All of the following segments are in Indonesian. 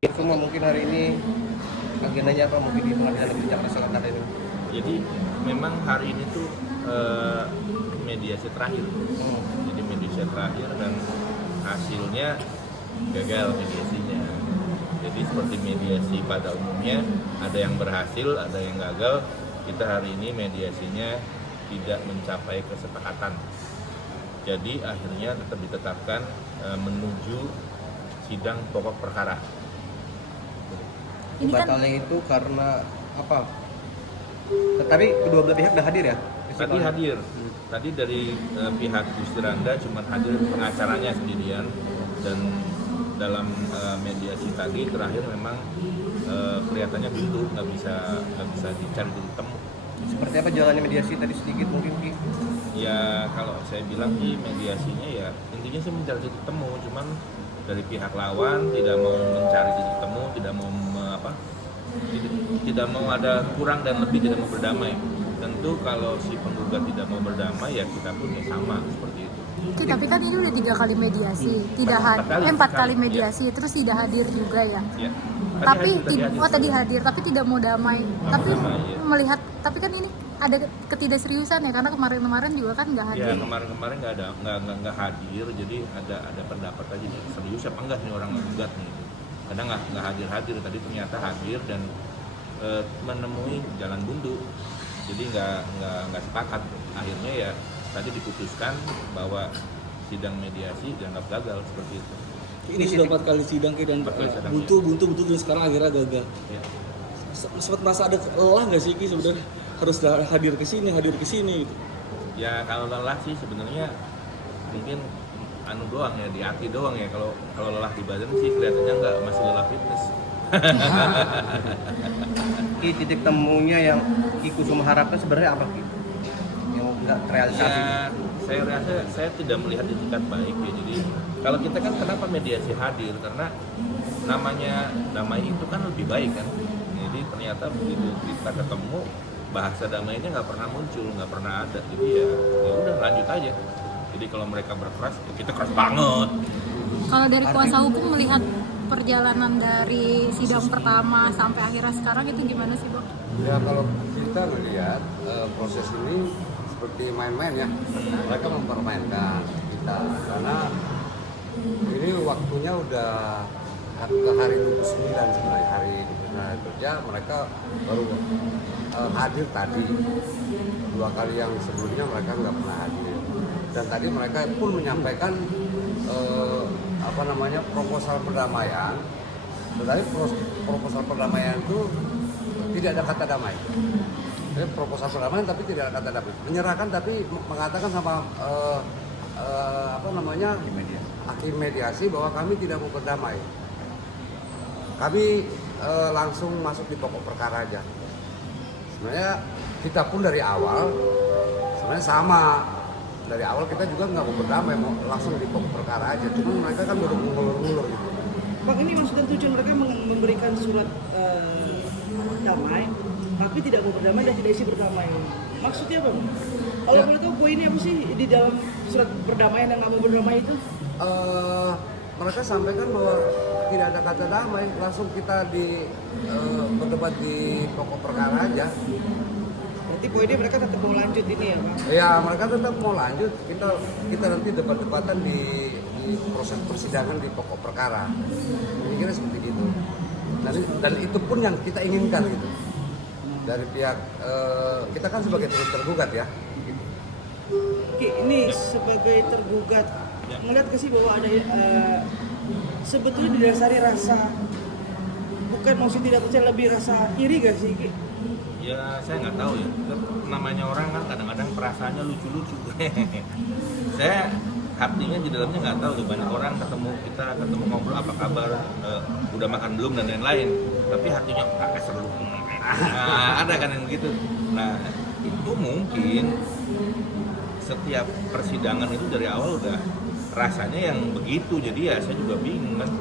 Semua mungkin hari ini agendanya apa mungkin di Pengadilan Negeri Jakarta Selatan itu? Jadi memang hari ini tuh mediasi terakhir. Jadi mediasi terakhir dan hasilnya gagal mediasinya. Jadi seperti mediasi pada umumnya, ada yang berhasil, ada yang gagal. Kita hari ini mediasinya tidak mencapai kesepakatan. Jadi akhirnya tetap ditetapkan menuju sidang pokok perkara. Ini kan Batalnya itu karena apa? Tetapi kedua belah pihak udah hadir ya? Tadi hadir. Tadi dari pihak Gusti Randa cuma hadir pengacaranya sendirian, dan dalam mediasi tadi terakhir memang kelihatannya buntu, nggak bisa dicari titik temu. Seperti apa jalannya mediasi tadi sedikit mungkin Ki? Ya kalau saya bilang sih mediasinya ya intinya sih mencari titik temu, cuman dari pihak lawan tidak mau mencari titik temu, tidak mau tidak mau ada kurang dan lebih, tidak mau berdamai. Tentu kalau si penggugat tidak mau berdamai ya kita pun ya sama seperti itu. Oke, tapi kan ini udah 3 kali mediasi, empat kali mediasi, terus tidak hadir juga ya. Ya. Tapi Tadi hadir. hadir, tapi tidak mau damai. Tapi damai, ya. melihat, tapi kan ini ada ketidakseriusan ya, karena kemarin juga kan nggak hadir. Ya kemarin nggak hadir, jadi ada pendapat aja nih, serius apa enggak nih orang gugat nih. Kadang nggak hadir, tadi ternyata hadir dan menemui jalan buntu. Jadi nggak sepakat. Akhirnya ya tadi diputuskan bahwa sidang mediasi dianggap gagal seperti itu. Ini sudah 4 kali sidang dan buntu dan sekarang akhirnya gagal. Ya. Sempat merasa ada lelah nggak sih Ki sebenarnya harus hadir ke sini gitu. Ya kalau lelah sih sebenarnya mungkin doang ya, di hati doang ya. Kalau lelah di badan sih kelihatannya nggak, masih lelah fitness. Ki, titik temunya yang Ki Kusuma harapkan sebenarnya apa Ki? Yang nggak terrealisasi? Ya, saya rasa saya tidak melihat itikat baik ya. Jadi kalau kita kan kenapa mediasi hadir, karena namanya damai itu kan lebih baik kan. Jadi ternyata begitu kita ketemu, bahasa damainya nggak pernah muncul, nggak pernah ada. Jadi ya udah lanjut aja. Jadi kalau mereka berkeras, ya kita keras banget. Kalau dari kuasa hukum melihat perjalanan dari sidang pertama sampai akhirnya sekarang itu gimana sih, Bang? Ya kalau kita melihat proses ini seperti main-main ya, mereka mempermainkan kita karena ini waktunya udah ke hari 29 sebenarnya, hari 29 kerja, mereka baru hadir tadi. 2 kali yang sebelumnya mereka nggak pernah hadir, dan tadi mereka pun menyampaikan proposal perdamaian, tetapi proposal perdamaian itu tidak ada kata damai. Jadi proposal perdamaian tapi tidak ada kata damai. Menyerahkan tapi mengatakan sama hakim mediasi bahwa kami tidak mau berdamai. Kami langsung masuk di pokok perkara aja. Sebenarnya kita pun dari awal sebenarnya sama. Dari awal kita juga nggak mau berdamai, mau langsung di pokok perkara aja. Cuma mereka kan baru ngulur-ngulur gitu. Bang, ini maksud dan tujuan mereka memberikan surat damai, tapi tidak mau berdamai dan tidak isi berdamai. Maksudnya apa, Bang? Kalau boleh tahu poinnya apa sih di dalam surat perdamaian yang nggak mau berdamai itu? Mereka sampaikan bahwa tidak ada kata damai, langsung kita berdebat di pokok perkara aja. Berarti poinnya mereka tetap mau lanjut ini ya, Bang? Ya, mereka tetap mau lanjut. Kita nanti debat-debatan di proses persidangan di pokok perkara. Ini kira seperti itu. Dan itu pun yang kita inginkan gitu. Dari pihak kita kan sebagai tergugat ya. Gitu. Oke, ini sebagai tergugat, ngeliat gak sih bahwa ada sebetulnya didasari rasa, bukan maksud tidak percaya, lebih rasa iri gak sih, Ki? Ya saya nggak tahu ya, namanya orang kan kadang-kadang perasaannya lucu-lucu. Saya hatinya di dalamnya nggak tahu tuh, banyak orang ketemu ngobrol apa kabar, udah makan belum dan lain-lain, tapi hatinya seru. Ada kan yang begitu. Nah itu mungkin setiap persidangan itu dari awal udah rasanya yang begitu, jadi ya saya juga bingung kan,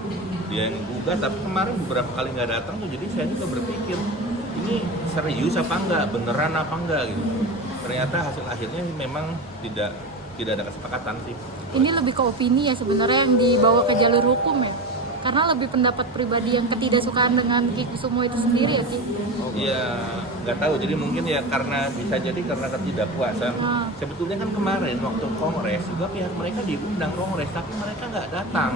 dia yang gugat, tapi kemarin beberapa kali nggak datang tuh, jadi saya juga berpikir ini serius apa enggak, beneran apa enggak gitu. Ternyata hasil akhirnya memang tidak ada kesepakatan sih. Ini lebih ke opini ya sebenarnya yang dibawa ke jalur hukum ya. Karena lebih pendapat pribadi yang ketidaksukaan dengan Ki Kusumo itu sendiri ya Ki? Iya, nggak tahu. Jadi mungkin ya karena bisa jadi karena ketidakpuasan. Sebetulnya kan kemarin waktu kongres juga pihak mereka diundang kongres, tapi mereka nggak datang.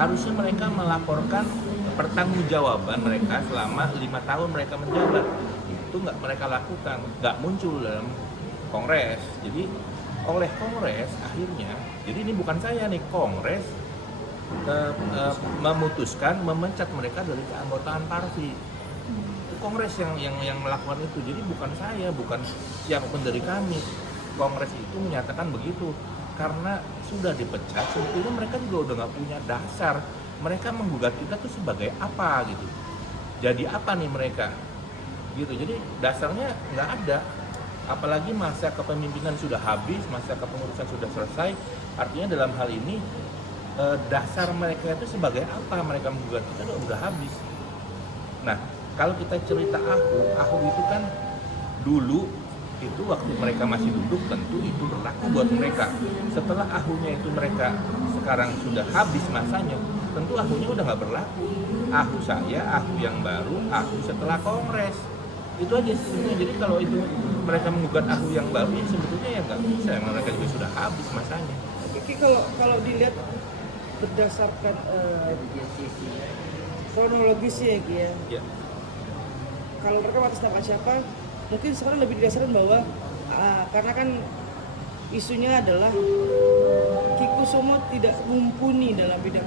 Harusnya mereka melaporkan pertanggungjawaban mereka selama 5 tahun mereka menjabat. Itu nggak mereka lakukan, nggak muncul dalam kongres. Jadi oleh kongres akhirnya, jadi ini bukan saya nih, kongres memutuskan memecat mereka dari keanggotaan parvi. Itu kongres yang melakukan itu. Jadi bukan saya, bukan siapapun dari kami. Kongres itu menyatakan begitu karena sudah dipecat. Sebetulnya mereka juga udah nggak punya dasar. Mereka menggugat kita tuh sebagai apa gitu. Jadi apa nih mereka? Gitu. Jadi dasarnya nggak ada. Apalagi masa kepemimpinan sudah habis, masa kepengurusan sudah selesai. Artinya dalam hal ini dasar mereka itu sebagai apa mereka menggugat kita udah habis. Nah, kalau kita cerita Ahu itu kan dulu itu waktu mereka masih duduk tentu itu berlaku buat mereka. Setelah Ahunya itu mereka sekarang sudah habis masanya, tentu Ahunya udah nggak berlaku. Ahu saya, Ahu yang baru, Ahu setelah kongres. Itu aja sebetulnya. Jadi kalau itu mereka menggugat Ahu yang baru, ya sebetulnya ya nggak bisa. Mereka juga sudah habis masanya. Oke, kalau dilihat berdasarkan kronologisnya ya Ki ya. Ya. Kalau rekam atas nama siapa, mungkin sekarang lebih didasarkan bahwa karena kan isunya adalah Ki Kusumo tidak mumpuni dalam bidang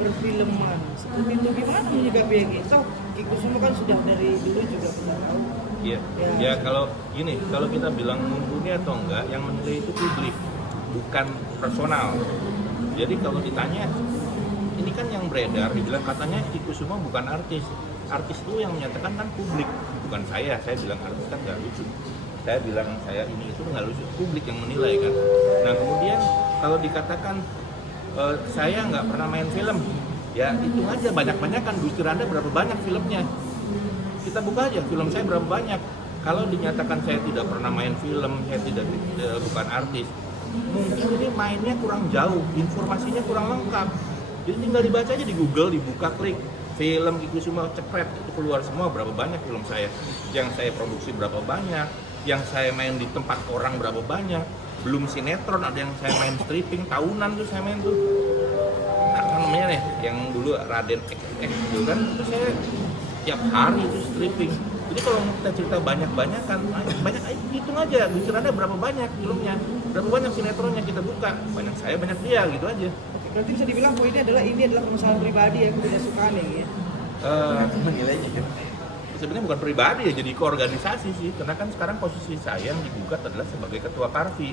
perfilman. Seperti itu gimana menyikapi itu? Ki Kusumo kan sudah dari dulu juga kita tahu. Iya. Ya kalau gini, kalau kita bilang mumpuni atau enggak, yang menilai itu publik, bukan personal. Jadi kalau ditanya, ini kan yang beredar, dibilang katanya Ki Kusumo bukan artis. Artis itu yang menyatakan kan publik, bukan saya. Saya bilang artis kan nggak lucu. Saya bilang saya ini itu nggak lucu. Publik yang menilai kan. Nah kemudian kalau dikatakan saya nggak pernah main film, ya hitung aja banyak-banyakan. Gusti Randa berapa banyak filmnya? Kita buka aja film saya berapa banyak. Kalau dinyatakan saya tidak pernah main film, saya bukan artis, mungkin ini mainnya kurang jauh, informasinya kurang lengkap. Jadi tinggal dibaca aja di Google, dibuka klik film Ki Kusumo, cepret itu keluar semua berapa banyak film saya, yang saya produksi berapa banyak, yang saya main di tempat orang berapa banyak, belum sinetron ada yang saya main stripping tahunan tuh saya main tuh. Apa namanya nih, yang dulu Raden X itu kan itu saya tiap hari itu stripping. Jadi kalau kita cerita banyak-banyakan, banyak hitung aja, Gusti berapa banyak filmnya, berapa banyak sinetronnya kita buka, banyak saya, banyak dia, gitu aja. Oke, berarti bisa dibilang poinnya adalah ini adalah permasalahan pribadi yang tidak suka nih ya. Menilainya. Sebenarnya bukan pribadi ya, jadi ke organisasi sih, karena kan sekarang posisi saya yang digugat adalah sebagai ketua parvi,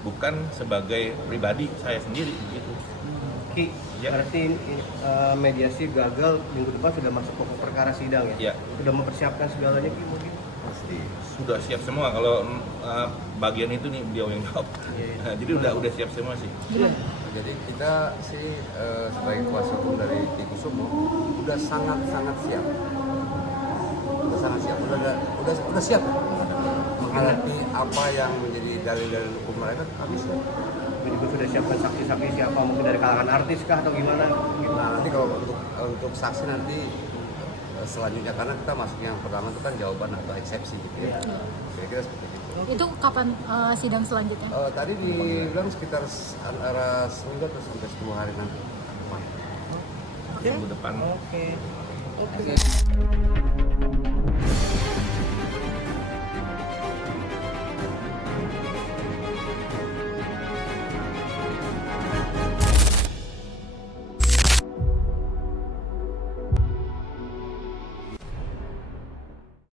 bukan sebagai pribadi saya sendiri, gitu. Ki, Ya. berarti mediasi gagal, minggu depan sudah masuk pokok perkara sidang ya? Ya. Sudah mempersiapkan segalanya Ki mungkin? Pasti. Sudah siap semua, kalau bagian itu nih beliau yang jawab. Iya. Jadi udah siap semua sih. Jadi kita sih sebagai kuasa hukum dari Ki Kusumo udah sangat siap. Udah sangat siap, udah siap menghadapi apa yang menjadi dalil-dalil hukum mereka. Kami siap. Kami juga sudah siapkan saksi-saksi siapa, mungkin dari kalangan artis kah atau gimana? Gitu. Nah nanti kalau untuk saksi nanti selanjutnya, karena kita masuk yang pertama itu kan jawaban atau eksepsi gitu ya. Kira-kira seperti itu. Itu kapan sidang selanjutnya? Tadi dibilang sekitar antara seminggu atau sampai 10 hari nanti. Minggu depan. Oke.